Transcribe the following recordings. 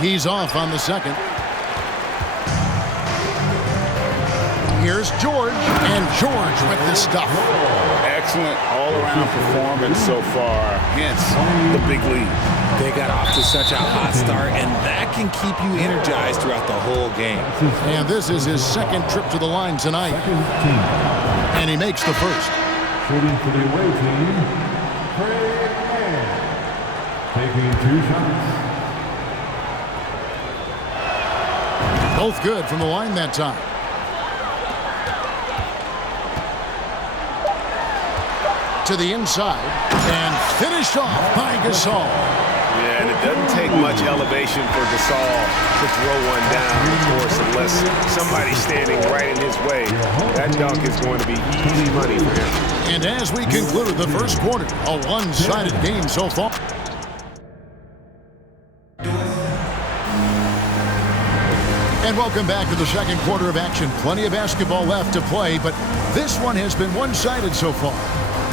He's off on the second. Here's George, and George with the stuff. Excellent all-around performance so far, hence the big lead. They got off to such a hot start, and that can keep you energized throughout the whole game. And this is his second trip to the line tonight. And he makes the first. Shooting for the away team, Trey Mann. Taking 2 shots. Both good from the line that time. To the inside, and finished off by Gasol. Yeah, and it doesn't take much elevation for Gasol to throw one down, of course, unless somebody's standing right in his way. That dunk is going to be easy money for him. And as we conclude the first quarter, a one-sided game so far. And welcome back to the second quarter of action. Plenty of basketball left to play, but this one has been one-sided so far.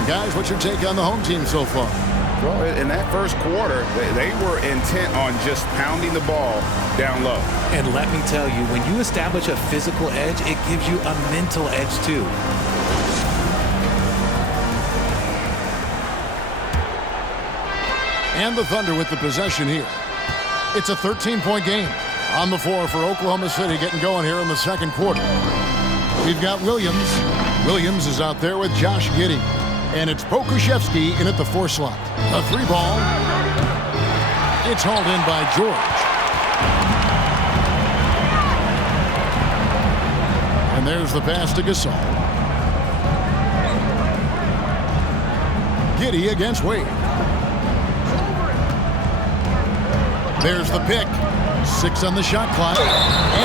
Guys, what's your take on the home team so far? Well, in that first quarter, they were intent on just pounding the ball down low. And let me tell you, when you establish a physical edge, it gives you a mental edge too. And the Thunder with the possession here. It's a 13-point game. On the floor for Oklahoma City, getting going here in the second quarter. We've got Williams. Williams is out there with Josh Giddey. And it's Pokusevski in at the 4 slot. A 3 ball. It's hauled in by George. And there's the pass to Gasol. Giddey against Wade. There's the pick. 6 on the shot clock.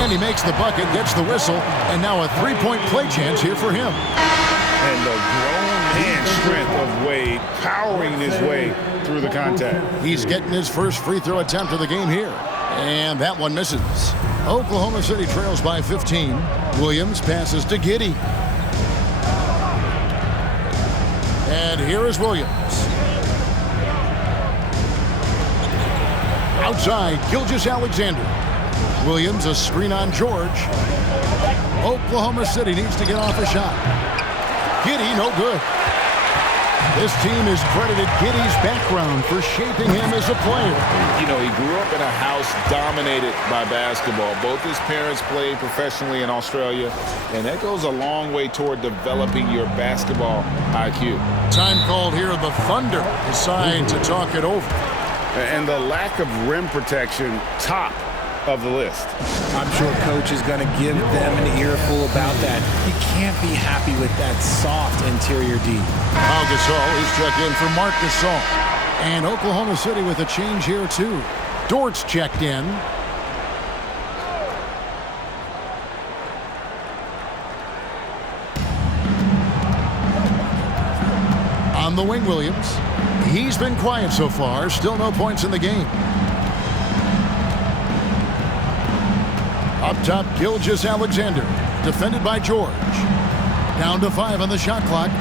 And he makes the bucket, gets the whistle, and now a 3-point play chance here for him. And the grown man strength of Wade powering his way through the contact. He's getting his first free throw attempt of the game here. And that one misses. Oklahoma City trails by 15. Williams passes to Giddey. And here is Williams. Outside, Gilgeous-Alexander. Williams, a screen on George. Oklahoma City needs to get off a shot. Giddey, no good. This team has credited Giddey's background for shaping him as a player. You know, he grew up in a house dominated by basketball. Both his parents played professionally in Australia, and that goes a long way toward developing your basketball IQ. Time called here. The Thunder decide to talk it over. And the lack of rim protection, top of the list. I'm sure coach is going to give them an earful about that. You can't be happy with that soft interior D. Pau Gasol is checked in for Marc Gasol. And Oklahoma City with a change here too. Dort's checked in. On the wing, Williams. He's been quiet so far. Still no points in the game. Up top, Gilgeous-Alexander. Defended by George. Down to 5 on the shot clock.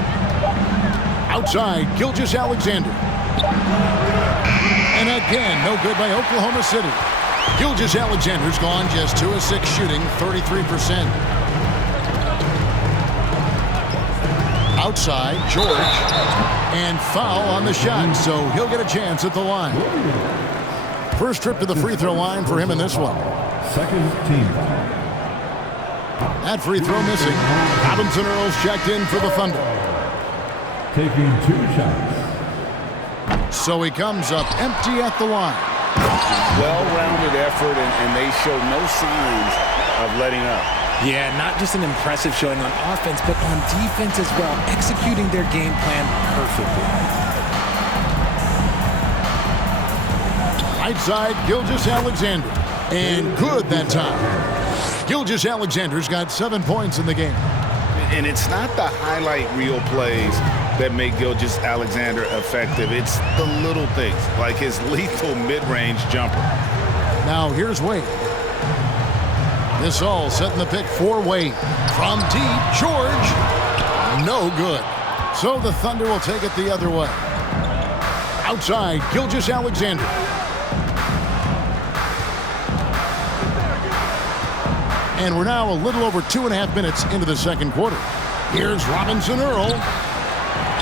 Outside, Gilgeous-Alexander. And again, no good by Oklahoma City. Gilgeous-Alexander's gone just 2 of 6 shooting, 33%. Outside, George. And foul on the shot, so he'll get a chance at the line. First trip to the free throw line for him in this one. Second team. That free throw missing. Robinson Earls checked in for the Thunder. Taking 2 shots. So he comes up empty at the line. Well-rounded effort, and they show no signs of letting up. Yeah, not just an impressive showing on offense, but on defense as well, executing their game plan perfectly. Right side, Gilgeous-Alexander. And good that time. Gilgeous-Alexander's got 7 points in the game. And it's not the highlight reel plays that make Gilgeous-Alexander effective. It's the little things, like his lethal mid-range jumper. Now here's Wade. This all setting the pick for Wade. From deep, George. No good. So the Thunder will take it the other way. And we're now a little over 2.5 minutes into the second quarter. Here's Robinson Earl.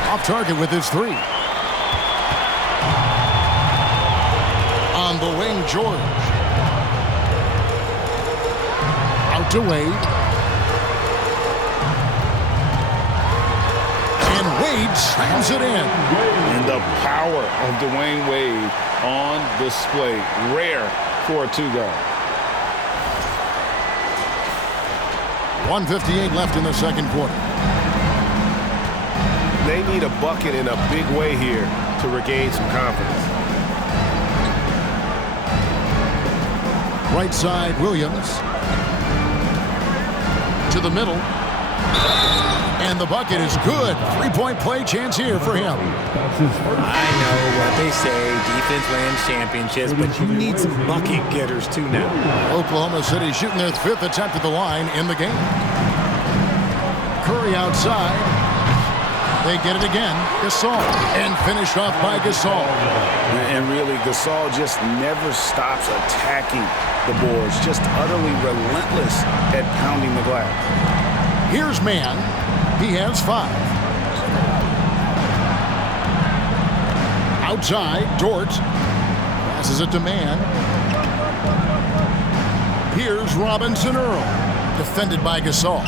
Off target with his three. On the wing, George. Out to Wade. And Wade slams it in. And the power of Dwayne Wade on display. Rare for a two-guard. 1:58 left in the second quarter. They need a bucket in a big way here to regain some confidence. Right side, Williams. To the middle. And the bucket is good. Three-point play chance here for him. I know what they say, defense wins championships, but you need some bucket getters too now. Oklahoma City shooting their 5th attempt at the line in the game. Curry outside. They get it again. Gasol. And finished off by Gasol. And really, Gasol just never stops attacking the boards. Just utterly relentless at pounding the glass. Here's Mann. He has 5. Outside, Dort. Passes it to Mann. Here's Robinson Earl. Defended by Gasol.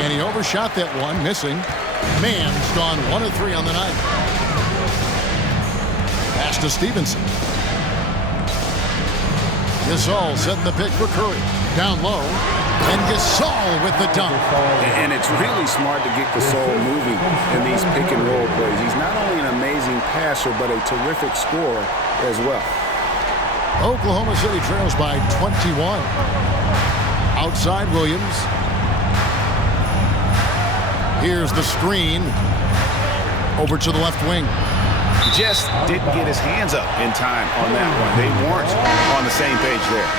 And he overshot that one, missing. Mann's gone 1 of 3 on the night. Pass to Stevenson. Gasol setting the pick for Curry. Down low. And Gasol with the dunk. And it's really smart to get Gasol moving in these pick-and-roll plays. He's not only an amazing passer, but a terrific scorer as well. Oklahoma City trails by 21. Outside, Williams. Here's the screen. Over to the left wing. Just didn't get his hands up in time on that one. They weren't on the same page there.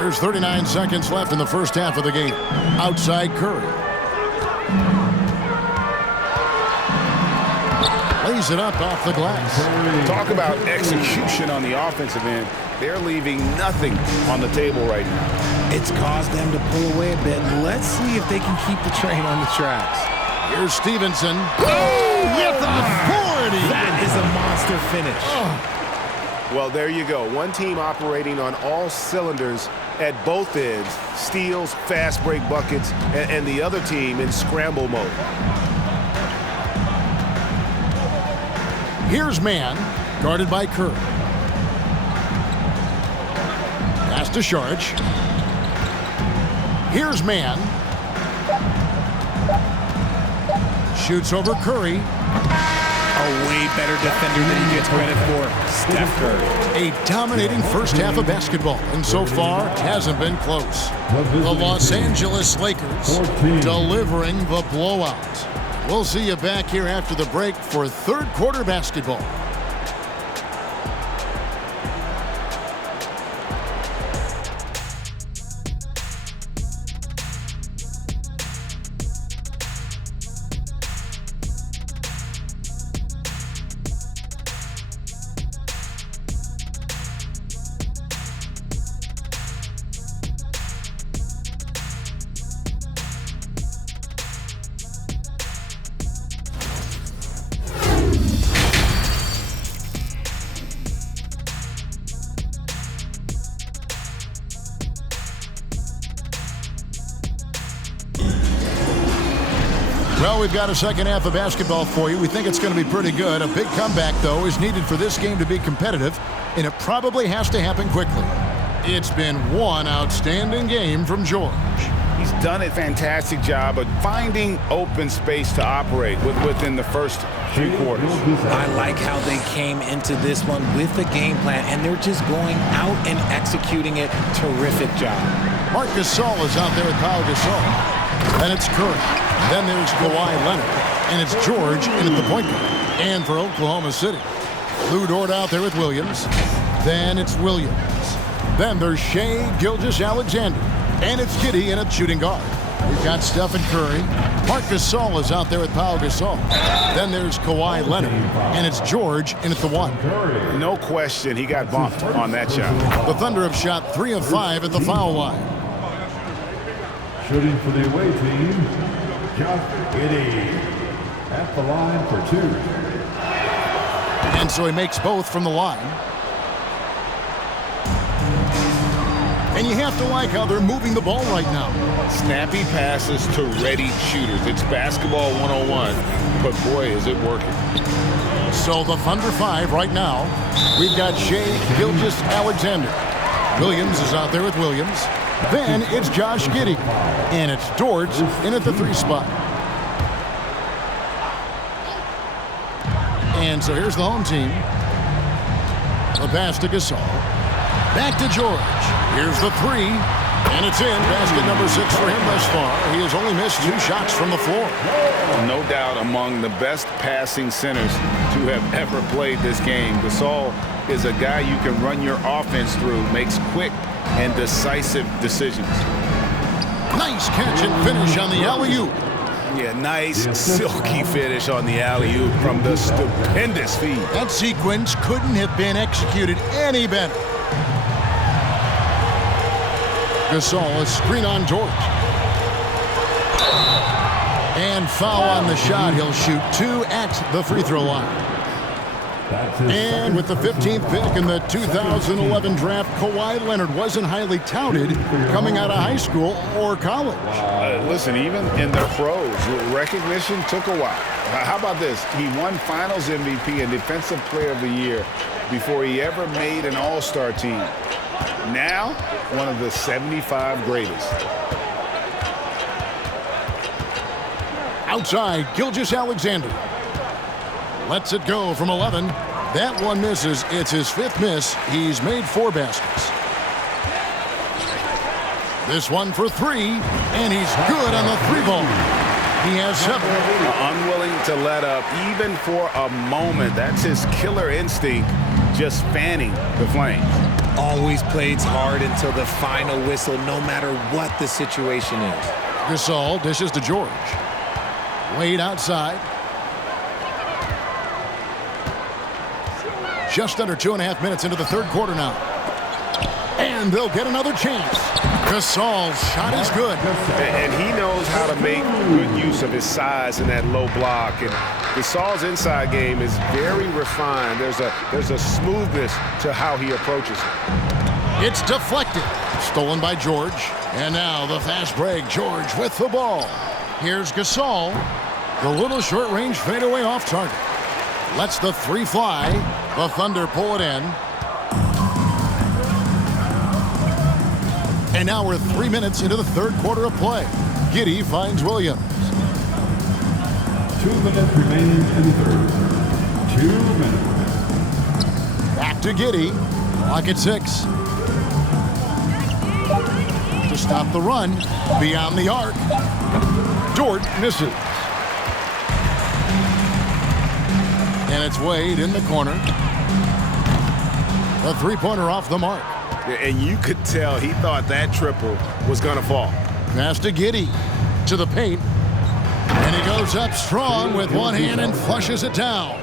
There's 39 seconds left in the first half of the game. Outside, Curry. Lays it up off the glass. Talk about execution on the offensive end. They're leaving nothing on the table right now. It's caused them to pull away a bit. Let's see if they can keep the train on the tracks. Here's Stevenson. Oh, with authority. That is a monster finish. Oh. Well, there you go. One team operating on all cylinders at both ends. Steals, fast break buckets, and the other team in scramble mode. Here's Mann, guarded by Curry. Pass to Saric. Here's Mann. Shoots over Curry. A way better defender than he gets credit for. Steph Curry. A dominating first half of basketball, and so far it hasn't been close. The Los Angeles Lakers delivering the blowout. We'll see you back here after the break for third quarter basketball. Well, we've got a second half of basketball for you. We think it's going to be pretty good. A big comeback, though, is needed for this game to be competitive, and it probably has to happen quickly. It's been one outstanding game from George. He's done a fantastic job of finding open space to operate within the first few quarters. I like how they came into this one with the game plan, and they're just going out and executing it. Terrific job. Marc Gasol is out there with Pau Gasol. Then it's Curry. Then there's Kawhi Leonard. And it's George in at the point guard. And for Oklahoma City, Lou Dort out there with Williams. Then it's Williams. Then there's Shai Gilgeous-Alexander. And it's Giddey in at shooting guard. We've got Stephen Curry. Marc Gasol is out there with Pau Gasol. Then there's Kawhi Leonard. And it's George in at the 1. No question, he got bumped on that shot. The Thunder have shot 3 of 5 at the foul line. Shooting for the away team, Josh Giddey at the line for 2. And so he makes both from the line. And you have to like how they're moving the ball right now. Snappy passes to ready shooters. It's basketball 101, but boy, is it working. So the Thunder 5 right now. We've got Shai Gilgeous-Alexander. Williams is out there with Williams. Then it's Josh Giddey. And it's Dort in at the 3 spot. And so here's the home team. The pass to Gasol. Back to George. Here's the 3. And it's in. Basket number 6 for him thus far. He has only missed 2 shots from the floor. No doubt among the best passing centers to have ever played this game. Gasol is a guy you can run your offense through, makes quick and decisive decisions. Nice catch and finish on the alley-oop. Yeah, nice silky finish on the alley-oop from the stupendous feed. That sequence couldn't have been executed any better. Gasol, a screen on George. And foul on the shot. He'll shoot 2 at the free throw line. And with the 15th pick in the 2011 draft, Kawhi Leonard wasn't highly touted coming out of high school or college. Listen, even in the pros, recognition took a while. How about this? He won Finals MVP and Defensive Player of the Year before he ever made an All-Star team. Now, one of the 75 greatest. Outside, Gilgeous-Alexander. Lets it go from 11. That one misses. It's his 5th miss. He's made 4 baskets. This one for 3, and he's good on the 3 ball. He has 7. Unwilling to let up even for a moment. That's his killer instinct, just fanning the flames. Always plays hard until the final whistle, no matter what the situation is. Gasol dishes to George. Wade outside. Just under 2.5 minutes into the 3rd quarter now. And they'll get another chance. Gasol's shot is good. And he knows how to make good use of his size in that low block. And Gasol's inside game is very refined. There's a smoothness to how he approaches it. It's deflected. Stolen by George. And now the fast break. George with the ball. Here's Gasol. The little short-range fadeaway off target. Lets the 3 fly. The Thunder pull it in. And now we're 3 minutes into the 3rd quarter of play. Giddey finds Williams. 2 minutes remaining in the 3rd. 2 minutes. Back to Giddey. Clock at 6. To stop the run. Beyond the arc. Dort misses. And it's Wade in the corner. A 3-pointer off the mark. And you could tell he thought that triple was going to fall. Pass to Giddey. To the paint. And he goes up strong with one hand and flushes it down.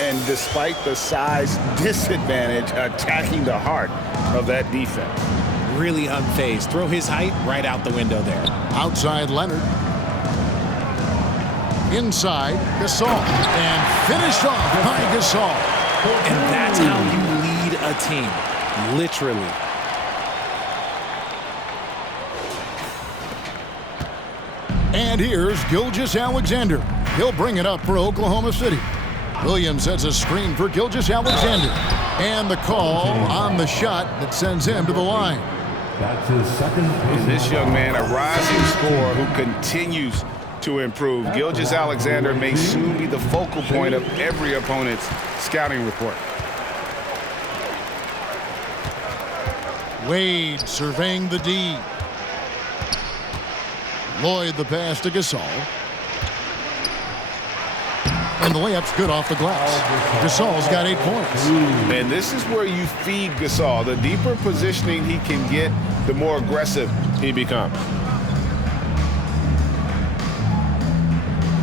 And despite the size disadvantage, attacking the heart of that defense. Really unfazed. Throw his height right out the window there. Outside Leonard. Inside Gasol. And finished off by Gasol. And that's how you lead a team. Literally. And here's Gilgeous-Alexander. He'll bring it up for Oklahoma City. Williams sets a screen for Gilgeous-Alexander. And the call on the shot that sends him to the line. That's his 2nd. And this young man, a rising scorer who continues to improve. Gilgeous-Alexander may soon be the focal point of every opponent's scouting report. Wade surveying the D. Lloyd the pass to Gasol. And the layup's good off the glass. Gasol's got 8 points. And this is where you feed Gasol. The deeper positioning he can get, the more aggressive he becomes.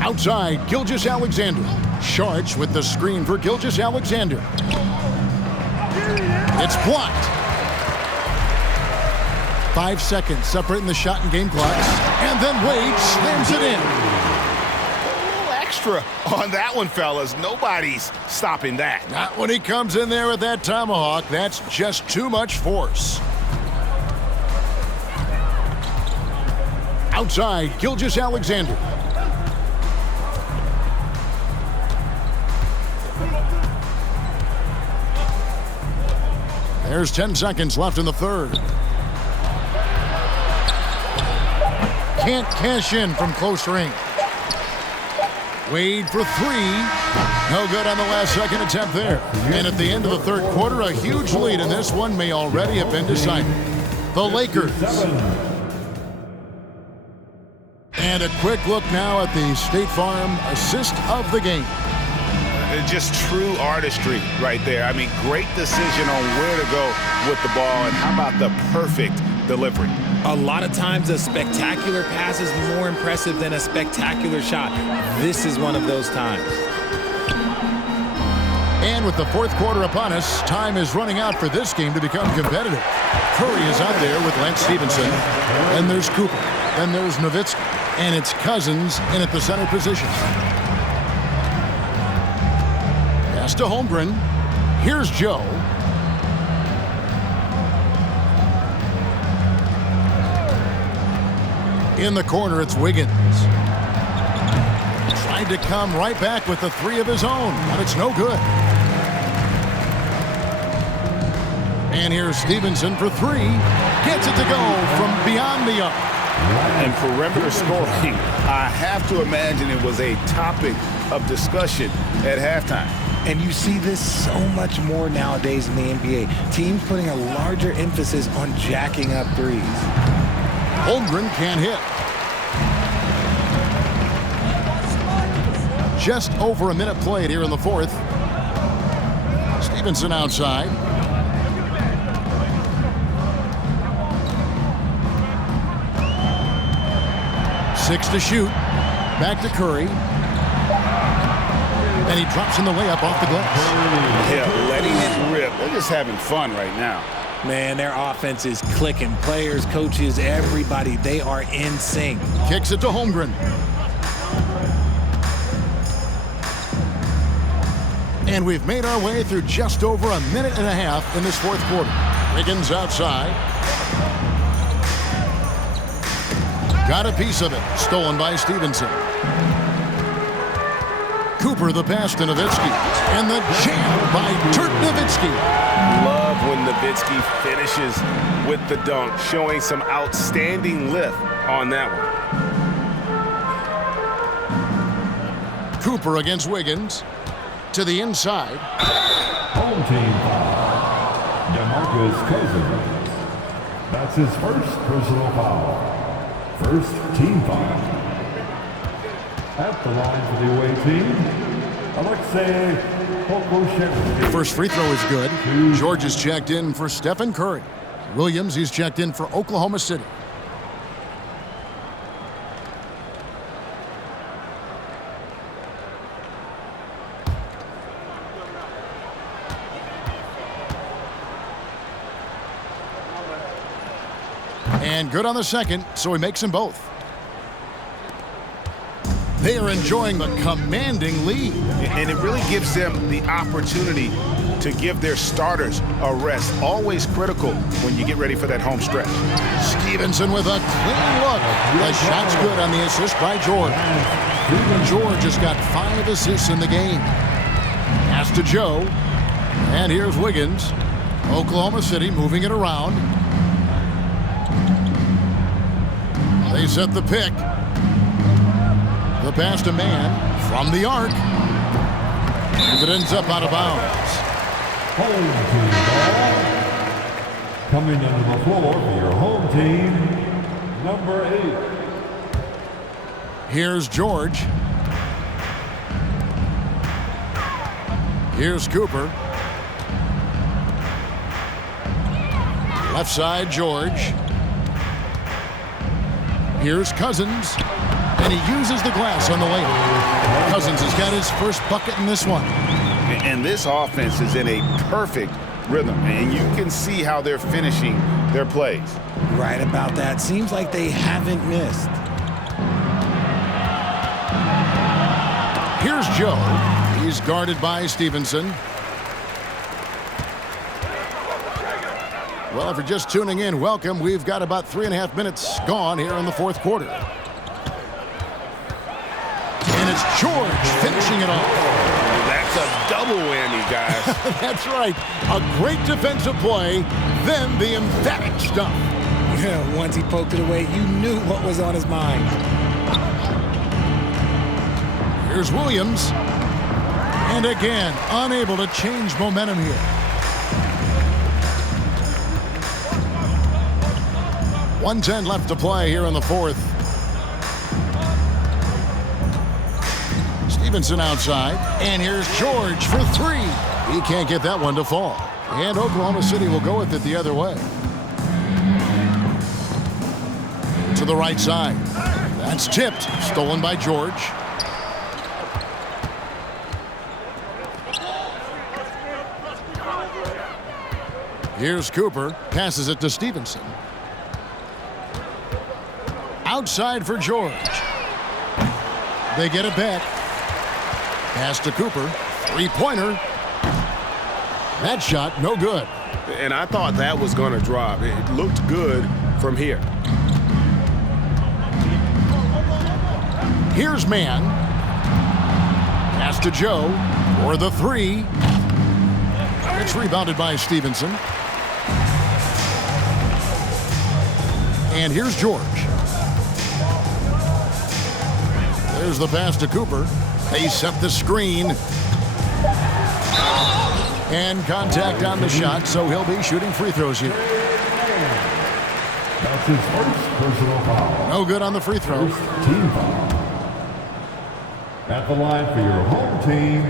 Outside, Gilgeous-Alexander. Sharch with the screen for Gilgeous-Alexander. It's blocked. 5 seconds separating the shot and game clocks. And then Wade slams it in. A little extra on that one, fellas. Nobody's stopping that. Not when he comes in there with that tomahawk. That's just too much force. Outside, Gilgeous-Alexander. There's 10 seconds left in the third. Can't cash in from close range. Wade for three. No good on the last second attempt there. And at the end of the third quarter, a huge lead in this one may already have been decided. The Lakers. And a quick look now at the State Farm assist of the game. Just true artistry right there. I mean, great decision on where to go with the ball, and how about the perfect delivery? A lot of times a spectacular pass is more impressive than a spectacular shot. This is one of those times. And with the fourth quarter upon us, time is running out for this game to become competitive. Curry is out there with Lance Stevenson. Then there's Cooper. Then there's Nowitzki. And it's Cousins in at the center position. Pass to Holmgren. Here's Joe. In the corner, it's Wiggins. Tried to come right back with the three of his own, but it's no good. And here's Stevenson for three. Gets it to go from beyond the arc. And perimeter scoring, I have to imagine it was a topic of discussion at halftime. And you see this so much more nowadays in the NBA. Teams putting a larger emphasis on jacking up threes. Holmgren can't hit. Just over a minute played here in the fourth. Stevenson outside. Six to shoot. Back to Curry. And he drops in the layup off the glass. Yeah, letting it rip. They're just having fun right now. Man, their offense is clicking. Players, coaches, everybody, they are in sync. Kicks it to Holmgren. And we've made our way through just over a minute and a half in this fourth quarter. Wiggins outside. Got a piece of it. Stolen by Stevenson. Cooper the pass to Nowitzki. And the jam by Dirk Nowitzki. Love when Nowitzki finishes with the dunk, showing some outstanding lift on that one. Cooper against Wiggins. To the inside. Home team foul. DeMarcus Cousins. That's his first personal foul. First team foul. At the line for the away team, Alexei Pokusevski. First free throw is good. George is checked in for Stephen Curry. Williams, he's checked in for Oklahoma City. And good on the second, so he makes them both. They are enjoying the commanding lead. And it really gives them the opportunity to give their starters a rest. Always critical when you get ready for that home stretch. Stevenson with a clean look. The shot's good on the assist by George. George has got 5 assists in the game. Pass to Joe. And here's Wiggins. Oklahoma City moving it around. They set the pick. The pass to man from the arc. As it ends up out of bounds. Home team ball. Coming into the floor for your home team, number 8. Here's George. Here's Cooper. Left side, George. Here's Cousins. And he uses the glass on the layup. Cousins has got his first bucket in this one. And this offense is in a perfect rhythm, and you can see how they're finishing their plays. Right about that. Seems like they haven't missed. Here's Joe. He's guarded by Stevenson. Well, if you're just tuning in, welcome. We've got about 3.5 minutes gone here in the fourth quarter. And it's George finishing it off. That's a double whammy, guys. That's right. A great defensive play, then the emphatic stuff. Once he poked it away, you knew what was on his mind. Here's Williams. And again, unable to change momentum here. .110 left to play here in the fourth. Stevenson outside. And here's George for three. He can't get that one to fall. And Oklahoma City will go with it the other way. To the right side. That's tipped. Stolen by George. Here's Cooper. Passes it to Stevenson. Outside for George. They get it back. Pass to Cooper. Three-pointer. That shot, no good. And I thought that was going to drop. It looked good from here. Here's Mann. Pass to Joe for the three. It's rebounded by Stevenson. And here's George. There's the pass to Cooper. They set the screen. And contact on the shot, so he'll be shooting free throws here. That's his first personal foul. No good on the free throw. First team foul. At the line for your home team.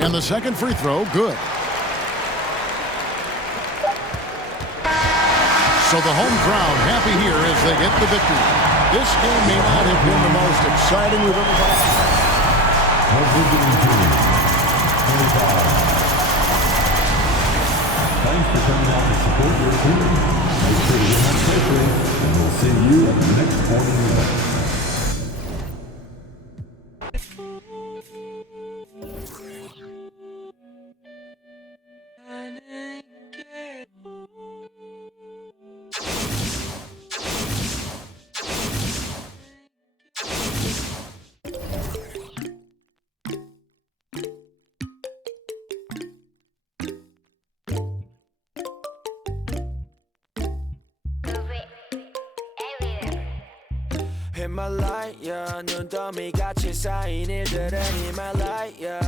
And the second free throw, good. So the home crowd happy here as they get the victory. This game may not have been the most exciting we've ever had. Thanks for coming out to support your team. Make sure to get home safely, and we'll see you at the next sporting event. 히말라야 눈더미같이 쌓인 일들은 히말라야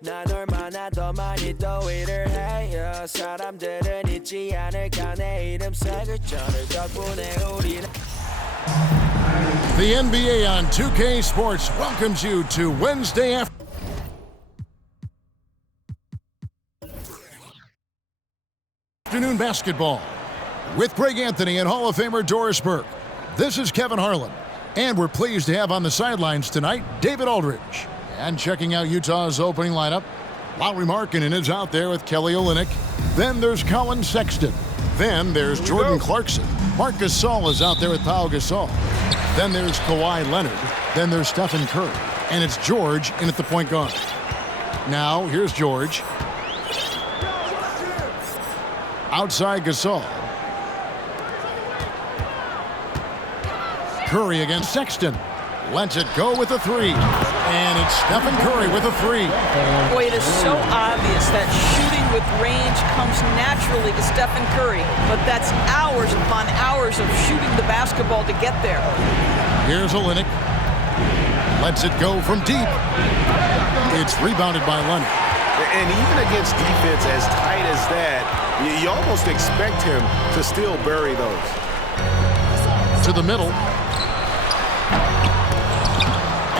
난 얼마나 더 많이 더 일을 해요 사람들은 잊지 않을까 내 이름 새글자를 덕분에 우리는 The NBA on 2K Sports welcomes you to Wednesday afternoon basketball with Greg Anthony and Hall of Famer Doris Burke. This is Kevin Harlan. And we're pleased to have on the sidelines tonight David Aldridge. And checking out Utah's opening lineup, Lauri Markkanen is out there with Kelly Olynyk. Then there's Colin Sexton. Then there's Jordan Clarkson. Marc Gasol is out there with Pau Gasol. Then there's Kawhi Leonard. Then there's Stephen Curry. And it's George in at the point guard. Now, here's George. Outside Gasol. Curry against Sexton. Lets it go with a three. And it's Stephen Curry with a three. Boy, it is so obvious that shooting with range comes naturally to Stephen Curry, but that's hours upon hours of shooting the basketball to get there. Here's Olynyk. Lets it go from deep. It's rebounded by Leonard. And even against defense as tight as that, you almost expect him to still bury those. To the middle.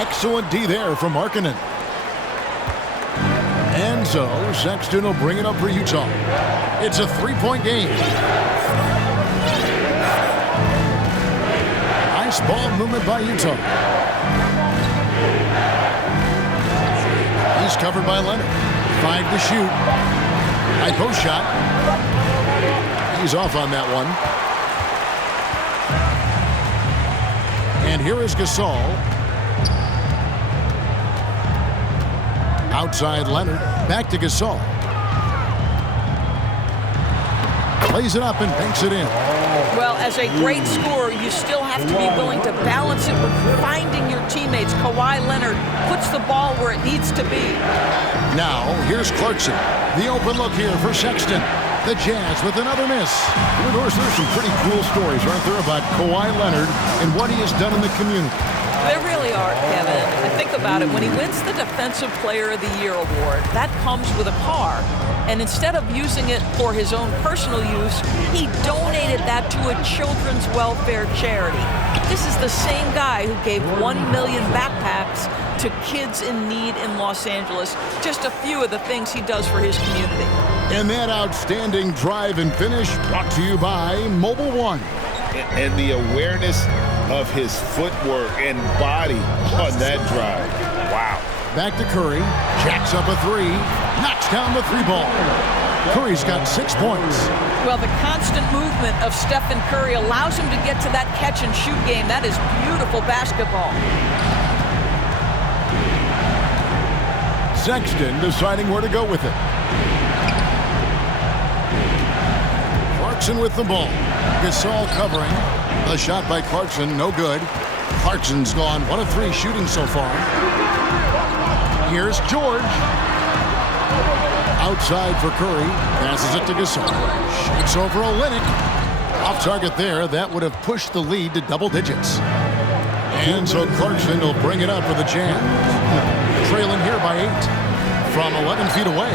Excellent D there from Markkanen. And so Sexton will bring it up for Utah. It's a three-point game. Nice Nice ball movement by Utah. He's covered by Leonard. 5 to shoot. High post shot. He's off on that one. And here is Gasol. Outside Leonard. Back to Gasol. Plays it up and banks it in. Well, as a great scorer, you still have to be willing to balance it with finding your teammates. Kawhi Leonard puts the ball where it needs to be. Now, here's Clarkson. The open look here for Sexton. The Jazz with another miss. Of course, there's some pretty cool stories, aren't there, about Kawhi Leonard and what he has done in the community. There really are, Kevin. And think about it. When he wins the Defensive Player of the Year award, that comes with a car. And instead of using it for his own personal use, he donated that to a children's welfare charity. This is the same guy who gave 1 million backpacks to kids in need in Los Angeles. Just a few of the things he does for his community. And that outstanding drive and finish brought to you by Mobile One. And the awareness of his footwork and body on that drive. Wow. Back to Curry. Jacks up a three. Knocks down the three ball. Curry's got 6 points. Well, the constant movement of Stephen Curry allows him to get to that catch-and-shoot game. That is beautiful basketball. Sexton deciding where to go with it. Clarkson with the ball. Gasol covering. The shot by Clarkson, no good. Clarkson's gone 1 of 3 shooting so far. Here's George. Outside for Curry. Passes it to Gasol. Shoots over Olynyk. Off target there. That would have pushed the lead to double digits. And so Clarkson will bring it up for the Jazz. Trailing here by 8. From 11 feet away.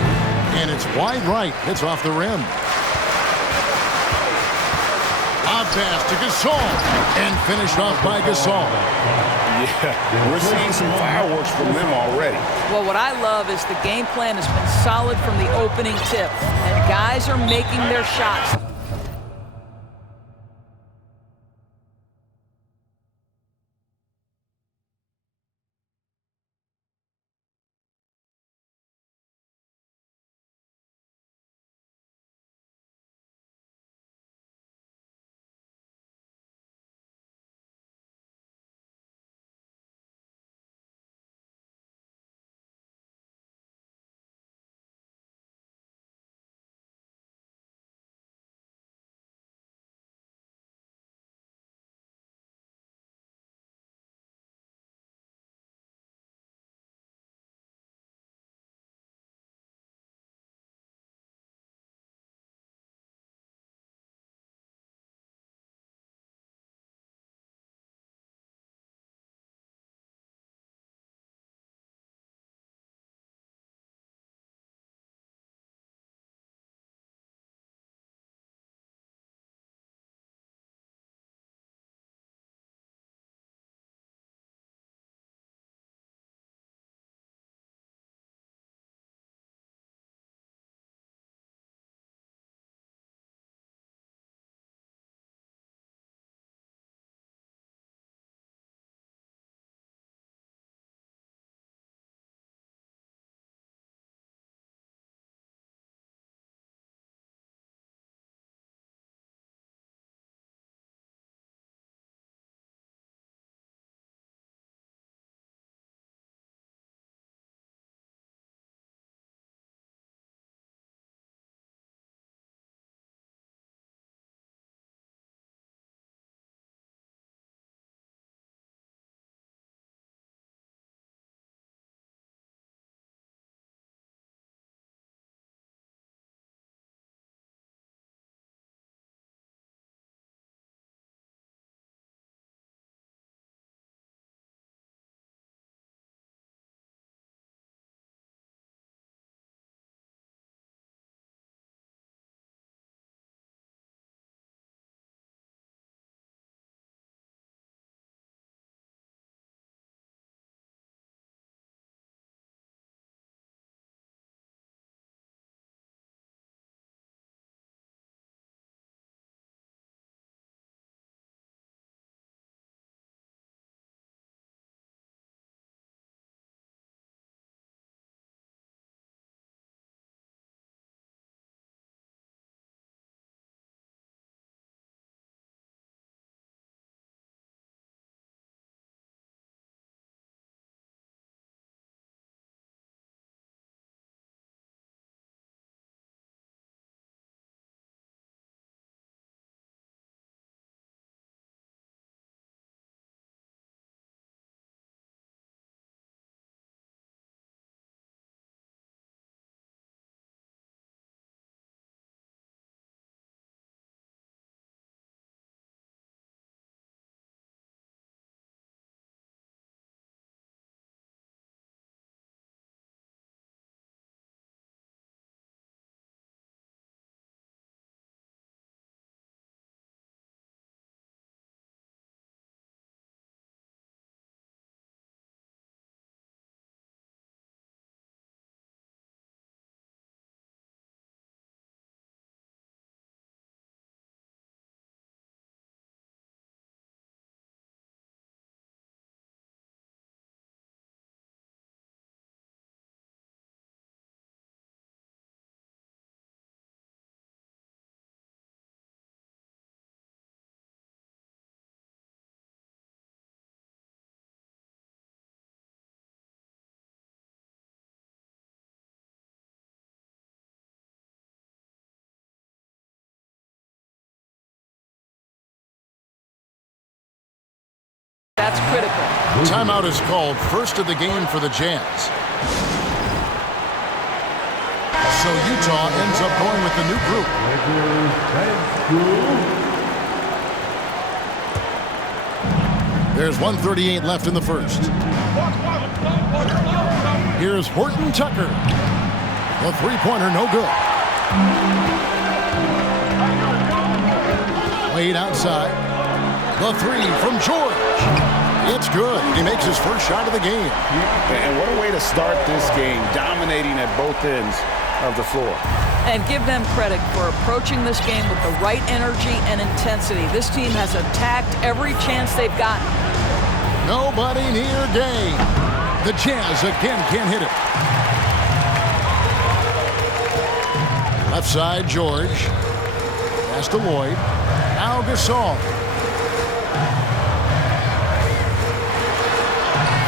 And it's wide right. It's off the rim. Off pass to Gasol. And finished off by Gasol. Yeah, we're seeing some fireworks from them already. Well, what I love is the game plan has been solid from the opening tip. And guys are making their shots. That's critical. Timeout is called, first of the game for the Jazz. So Utah ends up going with the new group. There's 1:38 left in the first. Here's Horton Tucker. The three-pointer, no good. Wade outside. The three from George. It's good. He makes his first shot of the game. And what a way to start this game, dominating at both ends of the floor. And give them credit for approaching this game with the right energy and intensity. This team has attacked every chance they've gotten. Nobody near game. The Jazz again can't hit it. Left side, George. Pass to Lloyd. Now Gasol.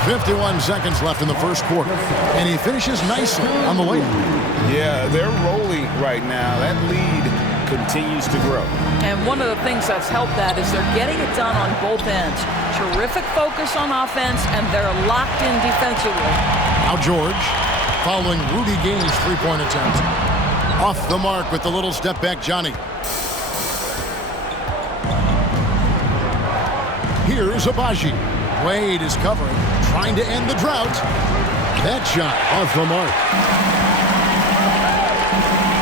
51 seconds left in the first quarter. And he finishes nicely on the layup. Yeah, they're rolling right now. That lead continues to grow. And one of the things that's helped that is they're getting it done on both ends. Terrific focus on offense, and they're locked in defensively. Now George, following Rudy Gay's three-point attempt. Off the mark with the little step back, Johnny. Here's Abaji. Wade is covering, trying to end the drought. That shot off the mark.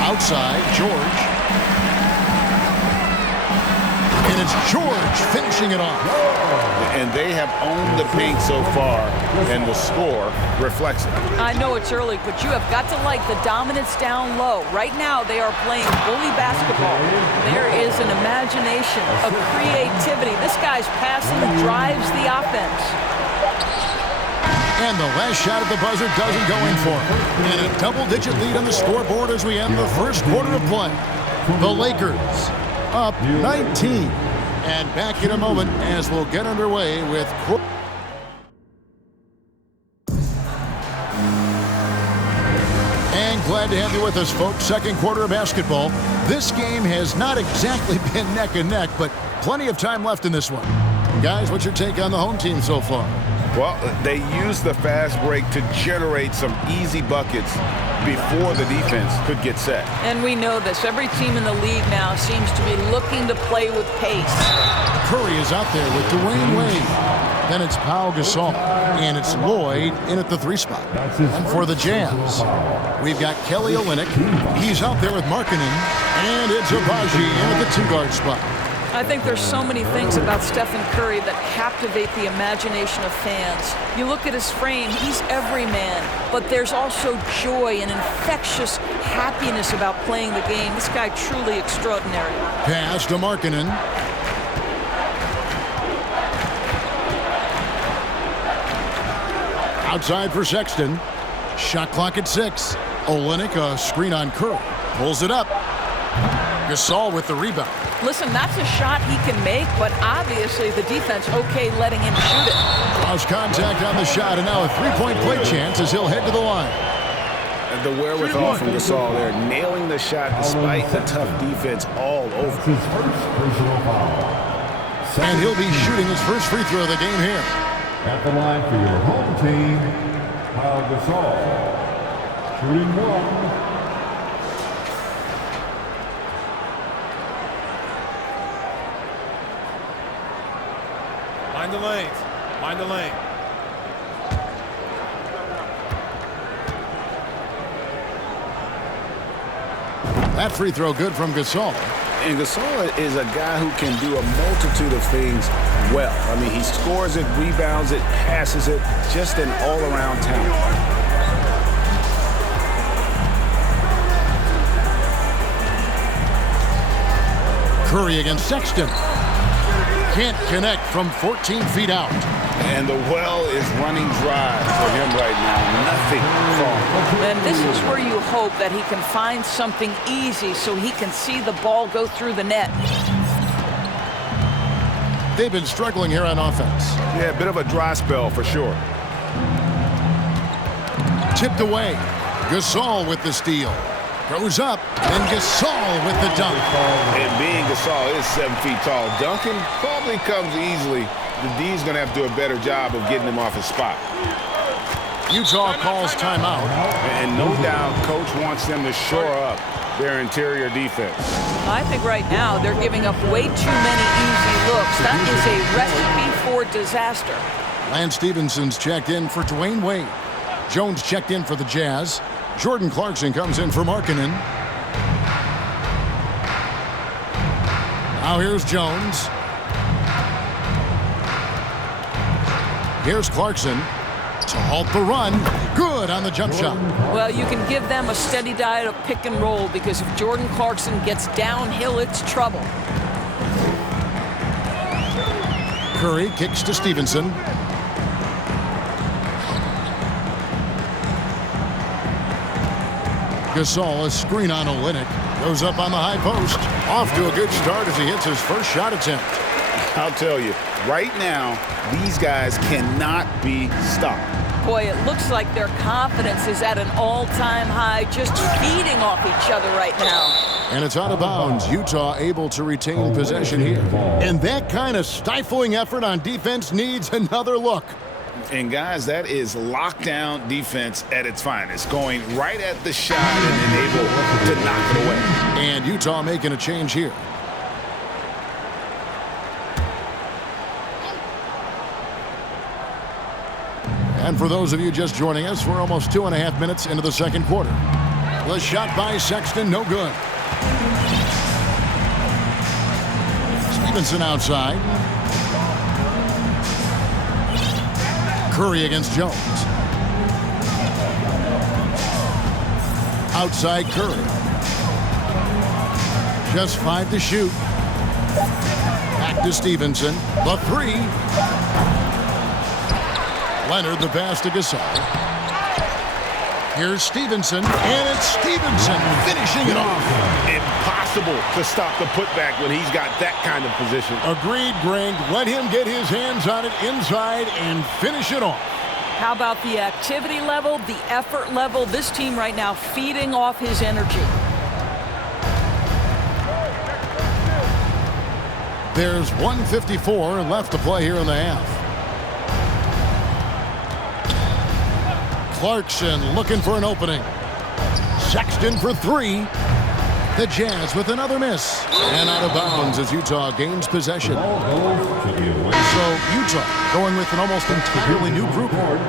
Outside, George. And it's George finishing it off. And they have owned the paint so far, and the score reflects it. I know it's early, but you have got to like the dominance down low. Right now, they are playing bully basketball. There is an imagination, a creativity. This guy's passing drives the offense. And the last shot at the buzzer doesn't go in for him. And a double-digit lead on the scoreboard as we end the first quarter of play. The Lakers up 19. And back in a moment as we'll get underway with... And glad to have you with us, folks. Second quarter of basketball. This game has not exactly been neck and neck, but plenty of time left in this one. Guys, what's your take on the home team so far? Well, they used the fast break to generate some easy buckets before the defense could get set. And we know this. Every team in the league now seems to be looking to play with pace. Curry is out there with Dwayne Wade. Then it's Pau Gasol. And it's Lloyd in at the three spot. And for the Jazz, we've got Kelly Olynyk. He's out there with Markkanen. And it's Abaji in at the two-guard spot. I think there's so many things about Stephen Curry that captivate the imagination of fans. You look at his frame, he's every man, but there's also joy and infectious happiness about playing the game. This guy truly extraordinary. Pass to Markkanen. Outside for Sexton. Shot clock at 6. Olynyk, a screen on Curry. Pulls it up. Gasol with the rebound. Listen, that's a shot he can make, but obviously the defense okay letting him shoot it. Lost contact on the shot, and now a three-point play chance as he'll head to the line. And the wherewithal from Gasol there, nailing the shot despite the tough defense all over. And he'll be shooting his first free throw of the game here. At the line for your home team, Pau Gasol. Shooting one. Mind the lanes. Mind the lane. That free throw good from Gasol. And Gasol is a guy who can do a multitude of things well. I mean, he scores it, rebounds it, passes it, just an all-around talent. Curry against Sexton. Can't connect from 14 feet out. And the well is running dry for him right now. Nothing falling. And this is where you hope that he can find something easy so he can see the ball go through the net. They've been struggling here on offense. Yeah, a bit of a dry spell for sure. Tipped away. Gasol with the steal. Goes up, and Gasol with the dunk. And being Gasol is 7 feet tall, dunking probably comes easily the D's going to have to do a better job of getting him off his spot. Utah calls timeout. And no doubt Coach wants them to shore up their interior defense. I think right now they're giving up way too many easy looks. That is a recipe for disaster. Lance Stephenson's checked in for Dwayne Wade. Jones checked in for the Jazz. Jordan Clarkson comes in for Markkanen. Now here's Jones. Here's Clarkson to halt the run. Good on the jump shot. Well, you can give them a steady diet of pick and roll because if Jordan Clarkson gets downhill, it's trouble. Curry kicks to Stevenson. Gasol, a screen on Olynyk. Goes up on the high post. Off to a good start as he hits his first shot attempt. I'll tell you, right now, these guys cannot be stopped. Boy, it looks like their confidence is at an all-time high, just feeding off each other right now. And it's out of bounds. Utah able to retain possession here. And that kind of stifling effort on defense needs another look. And guys, that is lockdown defense at its finest, going right at the shot and then able to knock it away. And Utah making a change here. And for those of you just joining us, we're almost 2.5 minutes into the second quarter. The shot by Sexton, no good. Stevenson outside. Curry against Jones. Outside Curry. Just 5 to shoot. Back to Stevenson. The three. Leonard the pass to Gasol. Here's Stevenson, and it's Stevenson finishing it off. Impossible to stop the putback when he's got that kind of position. Agreed, Greg. Let him get his hands on it inside and finish it off. How about the activity level, the effort level? This team right now feeding off his energy. There's 1:54 left to play here in the half. Clarkson looking for an opening. Sexton for three. The Jazz with another miss. And out of bounds as Utah gains possession. So Utah going with an almost entirely new group here.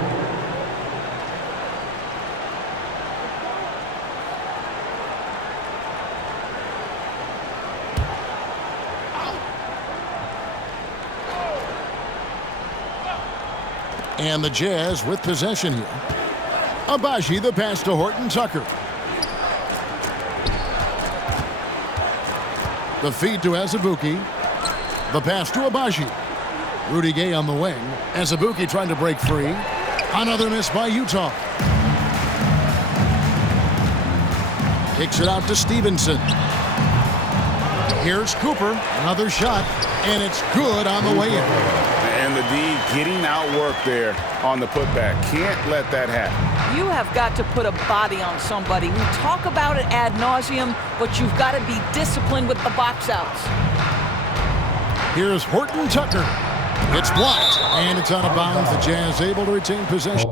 And the Jazz with possession here. Agbaji the pass to Horton Tucker. The feed to Azubuike. The pass to Agbaji. Rudy Gay on the wing. Azubuike trying to break free. Another miss by Utah. Kicks it out to Stevenson. Here's Cooper. Another shot. And it's good on the way in. And the D getting outworked there on the putback. Can't let that happen. You have got to put a body on somebody. We talk about it ad nauseum, but you've got to be disciplined with the box outs. Here's Horton Tucker. It's blocked, and it's out of bounds. The Jazz able to retain possession.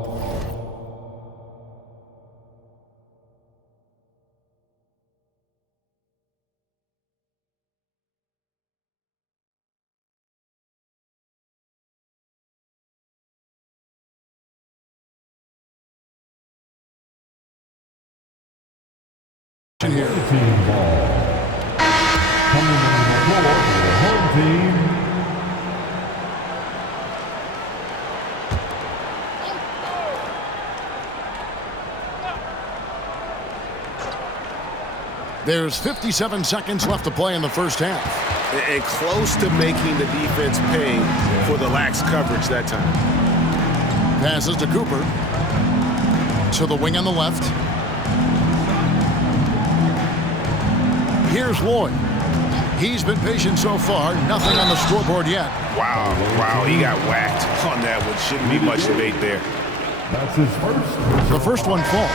Here. Team ball. Coming on the floor for the home team. There's 57 seconds left to play in the first half. And close to making the defense pay for the lax coverage that time. Passes to Cooper. To the wing on the left. Here's Lloyd. He's been patient so far. Nothing on the scoreboard yet. Wow, he got whacked on that one. Shouldn't be much debate there. That's his first. The first one falls.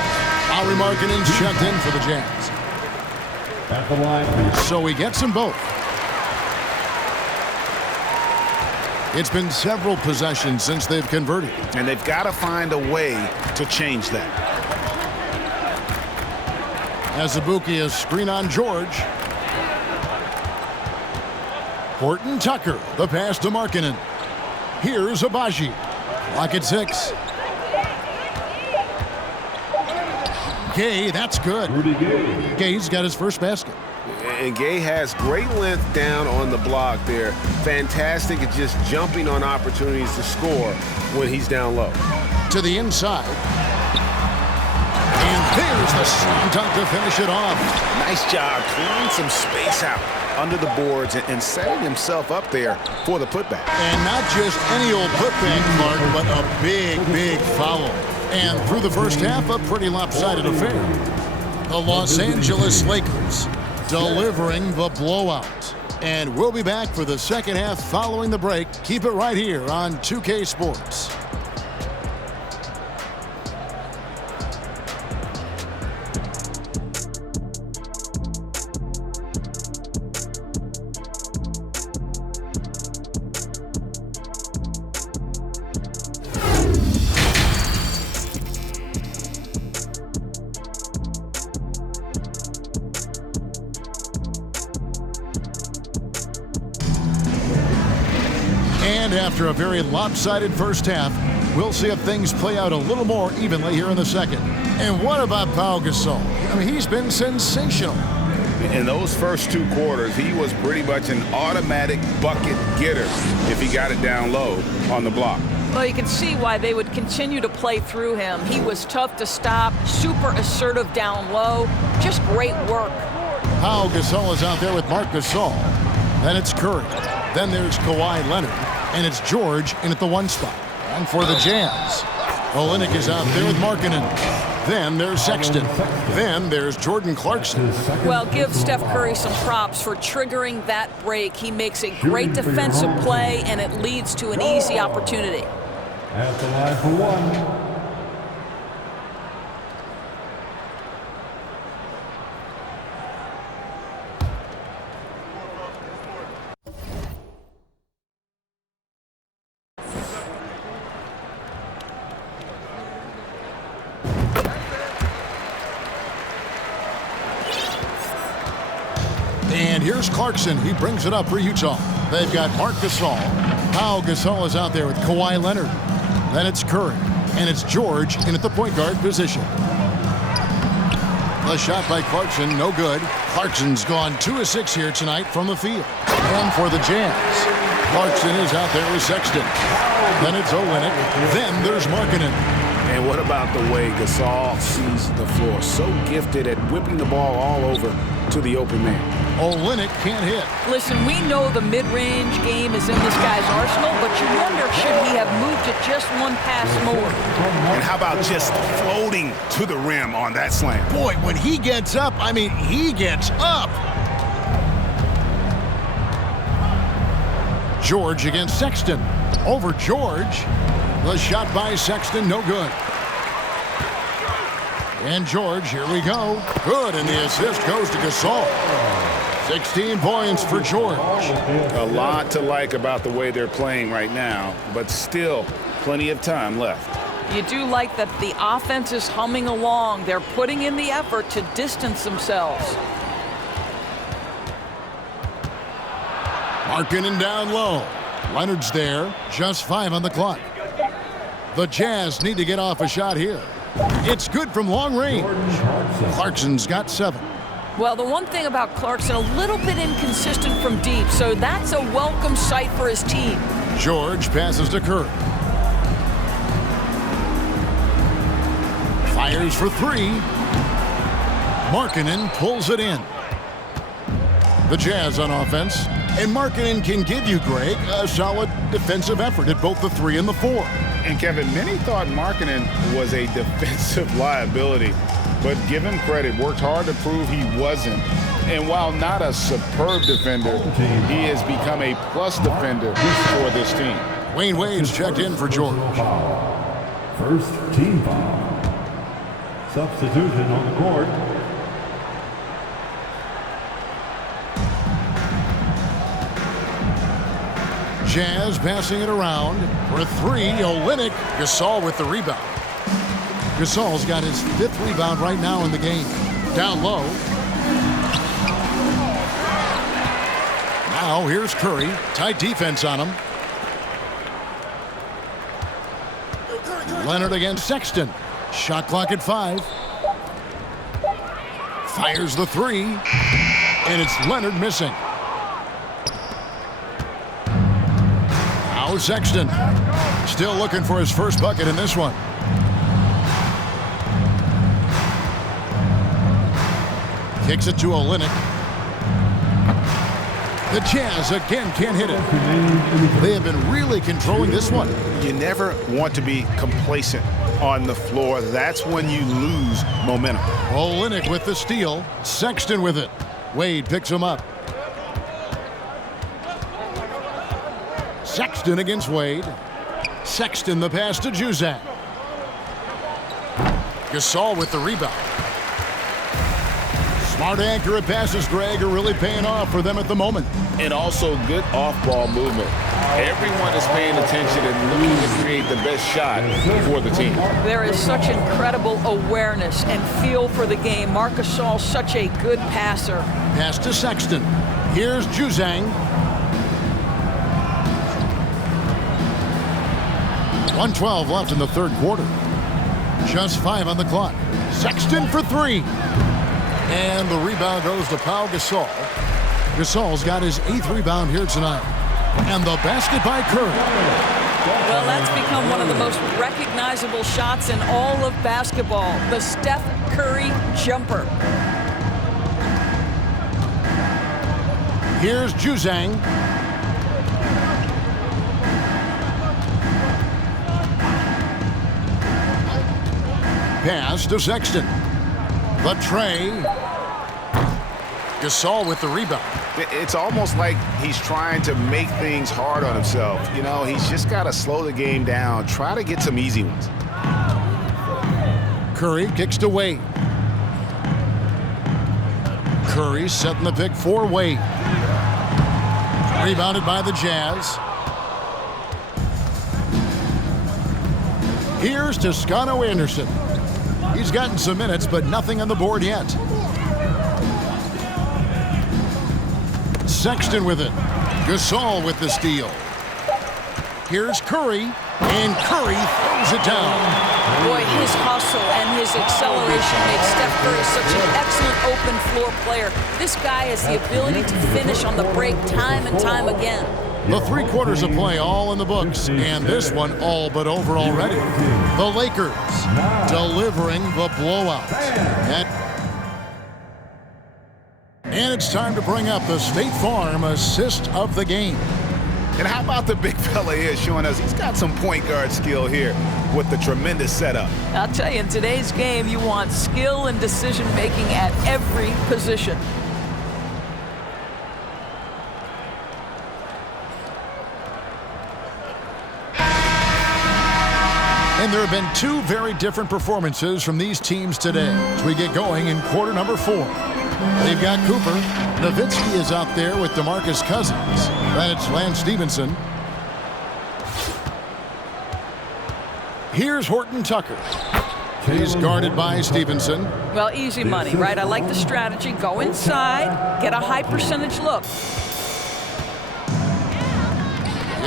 Lauri Markkanen's checked in for the Jazz. At the line. So he gets them both. It's been several possessions since they've converted. And they've got to find a way to change that. Azubuike a screen on George. Horton Tucker, the pass to Markkanen. Here's Agbaji. Lock at 6. Gay, that's good. Gay's got his first basket. And Gay has great length down on the block there. Fantastic at just jumping on opportunities to score when he's down low. To the inside. And there's the strong dunk to finish it off. Nice job clearing some space out under the boards and setting himself up there for the putback. And not just any old putback, Clark, but a big, big foul. And through the first half, a pretty lopsided affair. The Los Angeles Lakers delivering the blowout. And we'll be back for the second half following the break. Keep it right here on 2K Sports. And after a very lopsided first half, we'll see if things play out a little more evenly here in the second. And what about Pau Gasol? I mean, he's been sensational. In those first 2 quarters, he was pretty much an automatic bucket getter if he got it down low on the block. Well, you can see why they would continue to play through him. He was tough to stop, super assertive down low, just great work. Pau Gasol is out there with Marc Gasol. Then it's Curry. Then there's Kawhi Leonard. And it's George in at the 1 spot. And for the Jazz, Olynyk is out there with Markkanen. Then there's Sexton. Then there's Jordan Clarkson. Well, give Steph Curry some props for triggering that break. He makes a great defensive play, and it leads to an easy opportunity. At the line for 1. And here's Clarkson. He brings it up for Utah. They've got Marc Gasol. Pau Gasol is out there with Kawhi Leonard. Then it's Curry. And it's George in at the point guard position. The shot by Clarkson, no good. Clarkson's gone 2 of 6 here tonight from the field. And for the Jazz, Clarkson is out there with Sexton. Then it's Olynyk. Then there's Markkanen. And what about the way Gasol sees the floor? So gifted at whipping the ball all over to the open man. Olynyk can't hit. Listen, we know the mid-range game is in this guy's arsenal, but you wonder, should he have moved it just 1 pass more? And how about just floating to the rim on that slam? Boy, when he gets up, I mean, he gets up. George against Sexton. Over George. The shot by Sexton, no good. And George, here we go. Good, and the assist goes to Gasol. 16 points for George. A lot to like about the way they're playing right now, but still plenty of time left. You do like that the offense is humming along. They're putting in the effort to distance themselves. Markkanen down low. Leonard's there. Just 5 on the clock. The Jazz need to get off a shot here. It's good from long range. Clarkson's got 7. Well, the one thing about Clarkson, a little bit inconsistent from deep, so that's a welcome sight for his team. George passes to Curry. Fires for 3. Markkanen pulls it in. The Jazz on offense. And Markkanen can give you, Greg, a solid defensive effort at both the 3 and the 4. And Kevin, many thought Markkanen was a defensive liability, but give him credit, worked hard to prove he wasn't. And while not a superb defender, he has become a plus defender for this team. Wayne Wade's checked in for George. First team foul. Substitution on the court. Jazz passing it around for three. Olynyk. Gasol with the rebound. Gasol's got his 5th rebound right now in the game. Down low. Now here's Curry. Tight defense on him. Leonard against Sexton. Shot clock at 5. Fires the 3. And it's Leonard missing. Now Sexton. Still looking for his first bucket in this one. Kicks it to Olynyk. The Jazz again can't hit it. They have been really controlling this one. You never want to be complacent on the floor. That's when you lose momentum. Olynyk with the steal. Sexton with it. Wade picks him up. Sexton against Wade. Sexton the pass to Juzang. Gasol with the rebound. Smart accurate passes, Greg, are really paying off for them at the moment. And also good off-ball movement. Everyone is paying attention and looking to create the best shot for the team. There is such incredible awareness and feel for the game. Marc Gasol's such a good passer. Pass to Sexton. Here's Juzang. 1:12 left in the 3rd quarter. Just 5 on the clock. Sexton for 3. And the rebound goes to Pau Gasol. Gasol's got his 8th rebound here tonight. And the basket by Curry. Well, that's become one of the most recognizable shots in all of basketball. The Steph Curry jumper. Here's Juzang. Pass to Sexton. The tray. Gasol with the rebound. It's almost like he's trying to make things hard on himself. You know, he's just got to slow the game down. Try to get some easy ones. Curry kicks to Wade. Curry setting the pick for Wade. Rebounded by the Jazz. Here's Toscano Anderson. He's gotten some minutes, but nothing on the board yet. Sexton with it. Gasol with the steal. Here's Curry, and Curry throws it down. Boy, his hustle and his acceleration makes Steph Curry such an excellent open floor player. This guy has the ability to finish on the break time and time again. The 3 quarters of play all in the books, and this one all but over already. The Lakers delivering the blowout. And it's time to bring up the State Farm assist of the game. And how about the big fella here showing us he's got some point guard skill here with the tremendous setup. I'll tell you, in today's game, you want skill and decision making at every position. And there have been 2 very different performances from these teams today as we get going in quarter number 4. They've got Cooper. Nowitzki is out there with DeMarcus Cousins. Then it's Lance Stevenson. Here's Horton Tucker. He's guarded by Stevenson. Well, easy money, right? I like the strategy. Go inside, get a high percentage look.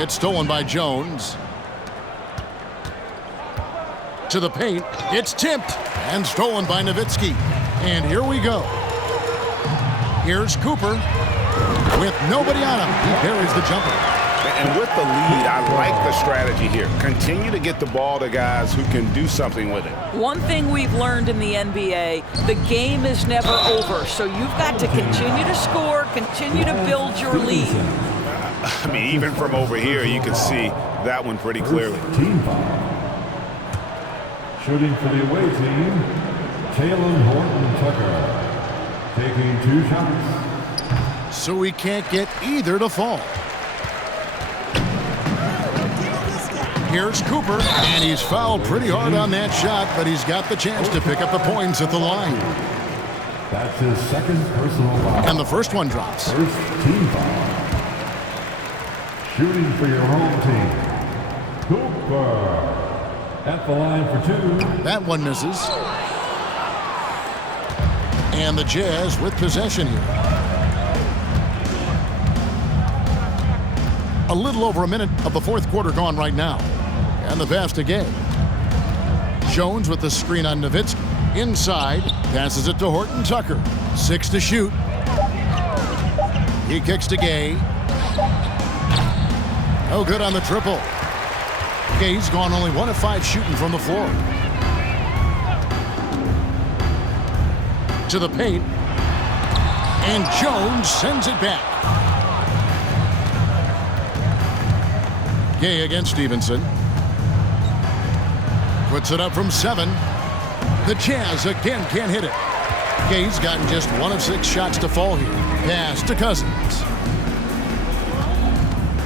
It's stolen by Jones. To the paint. It's tipped and stolen by Nowitzki. And here we go. Here's Cooper with nobody on him. He carries the jumper. And with the lead, I like the strategy here. Continue to get the ball to guys who can do something with it. One thing we've learned in the NBA, the game is never over. So you've got to continue to score, continue to build your lead. I mean, even from over here, you can see that one pretty clearly. Team foul. Shooting for the away team, Talen Horton-Tucker. Taking 2 shots. So he can't get either to fall. Here's Cooper, and he's fouled pretty hard on that shot, but he's got the chance to pick up the points at the line. That's his 2nd personal foul. And the first one drops. First team foul. Shooting for your home team, Cooper. At the line for 2. That one misses. And the Jazz with possession here. A little over a minute of the fourth quarter gone right now. And the pass to Gay. Jones with the screen on Nowitzki. Inside, passes it to Horton Tucker. 6 to shoot. He kicks to Gay. No good on the triple. Gay's gone only 1 of 5 shooting from the floor. To the paint. And Jones sends it back. Gay against Stevenson. Puts it up from 7. The Jazz again can't hit it. Gay's gotten just 1 of 6 shots to fall here. Pass to Cousins.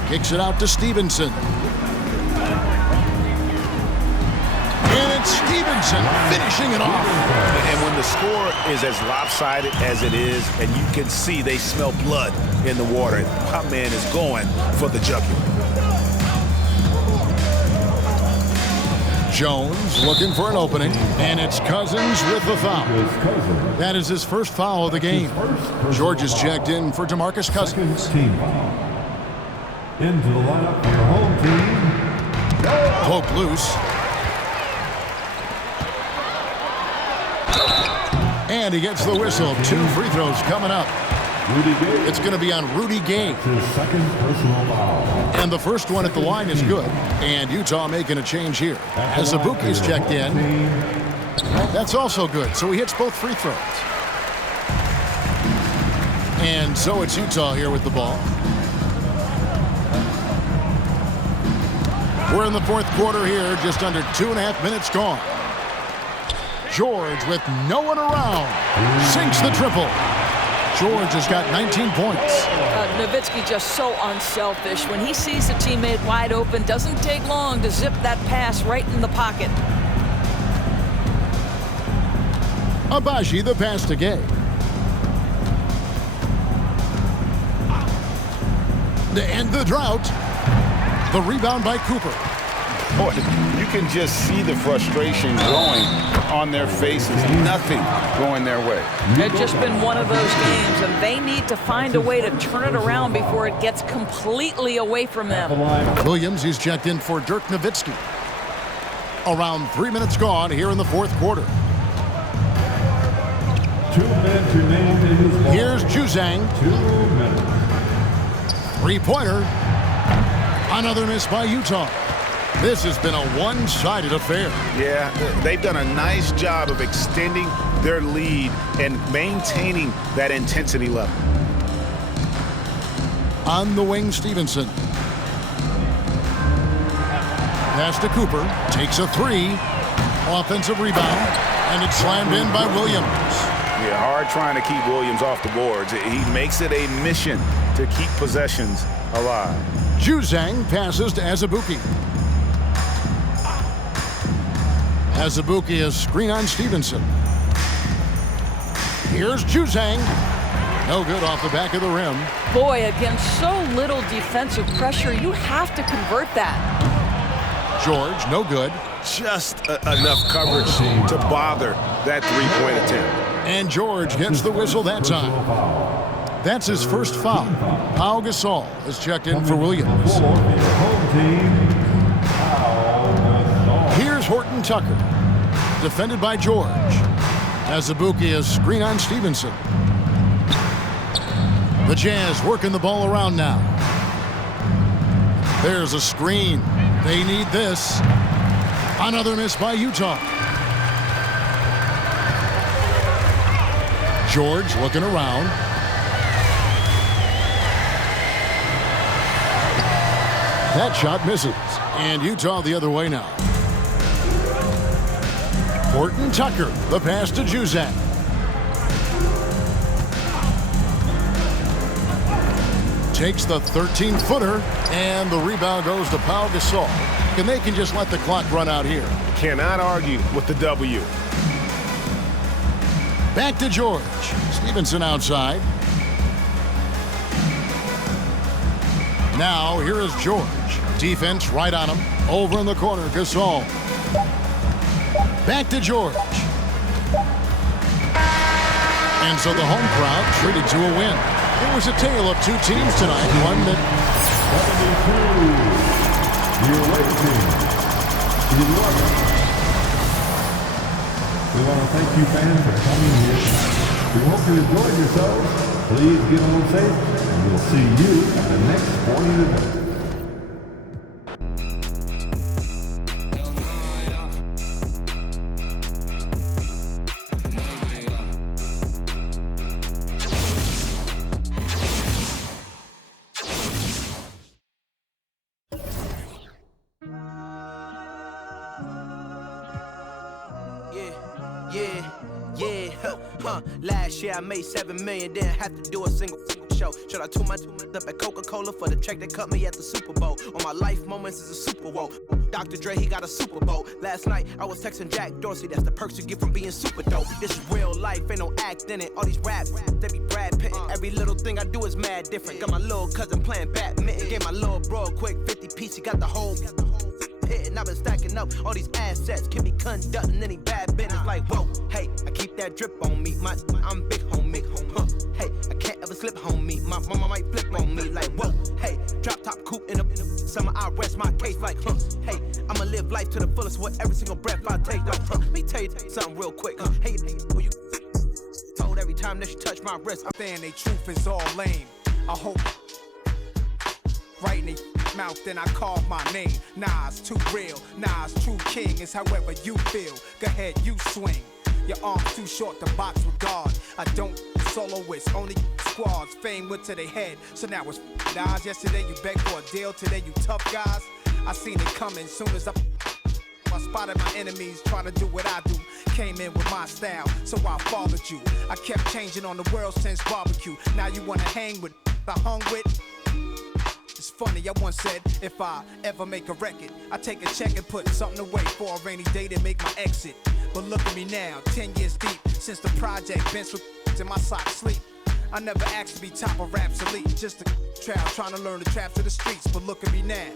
Kicks it out to Stevenson. And it's Stevenson finishing it off. And when the score is as lopsided as it is, and you can see they smell blood in the water, my man is going for the jugular. Jones looking for an opening, and it's Cousins with the foul. That is his first foul of the game. George is checked in for DeMarcus Cousins. Team foul. Into the lineup for your home team. Poke loose. And he gets the whistle. 2 free throws coming up. Rudy Gay. It's going to be on Rudy Gay. His second personal foul. And the first one at the line is good. And Utah making a change here. As Azubuike's checked in. That's also good. So he hits both free throws. And so it's Utah here with the ball. We're in the fourth quarter here. Just under 2.5 minutes gone. George with no one around. Sinks the triple. George has got 19 points. Nowitzki just so unselfish. When he sees a teammate wide open, doesn't take long to zip that pass right in the pocket. Agbaji the pass to Gay. To end the drought, the rebound by Cooper. Boy, you can just see the frustration growing on their faces. Nothing going their way. It's just been one of those games, and they need to find a way to turn it around before it gets completely away from them. Williams, he's checked in for Dirk Nowitzki. Around 3 minutes gone here in the fourth quarter. 2 minutes remain in this ball. Here's Juzang. 2 minutes. Three-pointer. Another miss by Utah. This has been a one-sided affair. Yeah, they've done a nice job of extending their lead and maintaining that intensity level. On the wing, Stevenson. Pass to Cooper. Takes a 3. Offensive rebound. And it's slammed in by Williams. Yeah, hard trying to keep Williams off the boards. He makes it a mission to keep possessions alive. Juzang passes to Azubuike. Azubuike is screen on Stevenson. Here's Juzang. No good off the back of the rim. Boy, against so little defensive pressure, you have to convert that. George, no good. Just enough coverage to bother that three-point attempt. And George gets the whistle that time. That's his first foul. Pau Gasol is checked in for Williams. Here's Horton Tucker. Defended by George. Azubuike is screen on Stevenson. The Jazz working the ball around now. There's a screen. They need this. Another miss by Utah. George looking around. That shot misses. And Utah the other way now. Horton Tucker, the pass to Juzang. Takes the 13-footer, and the rebound goes to Pau Gasol. And they can just let the clock run out here. Cannot argue with the W. Back to George. Stevenson outside. Now, here is George. Defense right on him. Over in the corner, Gasol. Back to George. And so the home crowd treated to a win. It was a tale of two teams tonight. One that... 72, your away team. We want to thank you fans for coming here. We hope you enjoyed yourselves. Please get home safe, and we'll see you at the next sporting event. Last year I made $7 million, didn't have to do a single show. Should I tune my up at Coca-Cola for the check that cut me at the Super Bowl? On my life moments is a Super Bowl. Dr. Dre, he got a Super Bowl. Last night I was texting Jack Dorsey, that's the perks you get from being super dope. This is real life, ain't no act in it. All these raps, they be Brad Pitt. Every little thing I do is mad different. Got my little cousin playing badminton. Gave my little bro a quick 50 piece, he got the whole and I've been stacking up all these assets. Can be conducting any bad business. Like, whoa, hey, I keep that drip on me. I'm big homie, hey, I can't ever slip homie. My mama might flip on me. Like, whoa, hey, drop top coupe in the summer. I rest my case. Like, hey, I'ma live life to the fullest with every single breath I take. Let me tell you something real quick. Hey, who you told every time that you touch my wrist? I'm saying they truth is all lame. I hope right in they mouth, then I call my name. Nas, too real. Nas, true king is however you feel. Go ahead, you swing. Your arms too short to box with God. I don't soloist, only squads. Fame went to their head, so now it's Nas. Yesterday you begged for a deal, today you tough guys. I seen it coming soon as I spotted my enemies trying to do what I do. Came in with my style, so I followed you. I kept changing on the world since barbecue. Now you wanna hang with I hung with. It's funny, I once said, if I ever make a record, I take a check and put something away for a rainy day to make my exit. But look at me now, 10 years deep, since the project bench with in my socks sleep. I never asked to be top of Rap's elite, just a trial trying to learn the traps of the streets. But look at me now.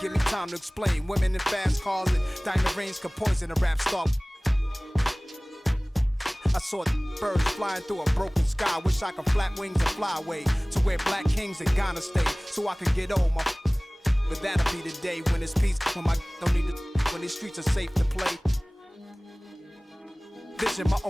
Give me time to explain. Women in fast cars and diamond rings could poison a rap star. I saw birds flying through a broken sky. Wish I could flap wings and fly away to where black kings in Ghana stay, so I can get old. But that'll be the day when it's peace, when my don't need to, when these streets are safe to play. Vision my own.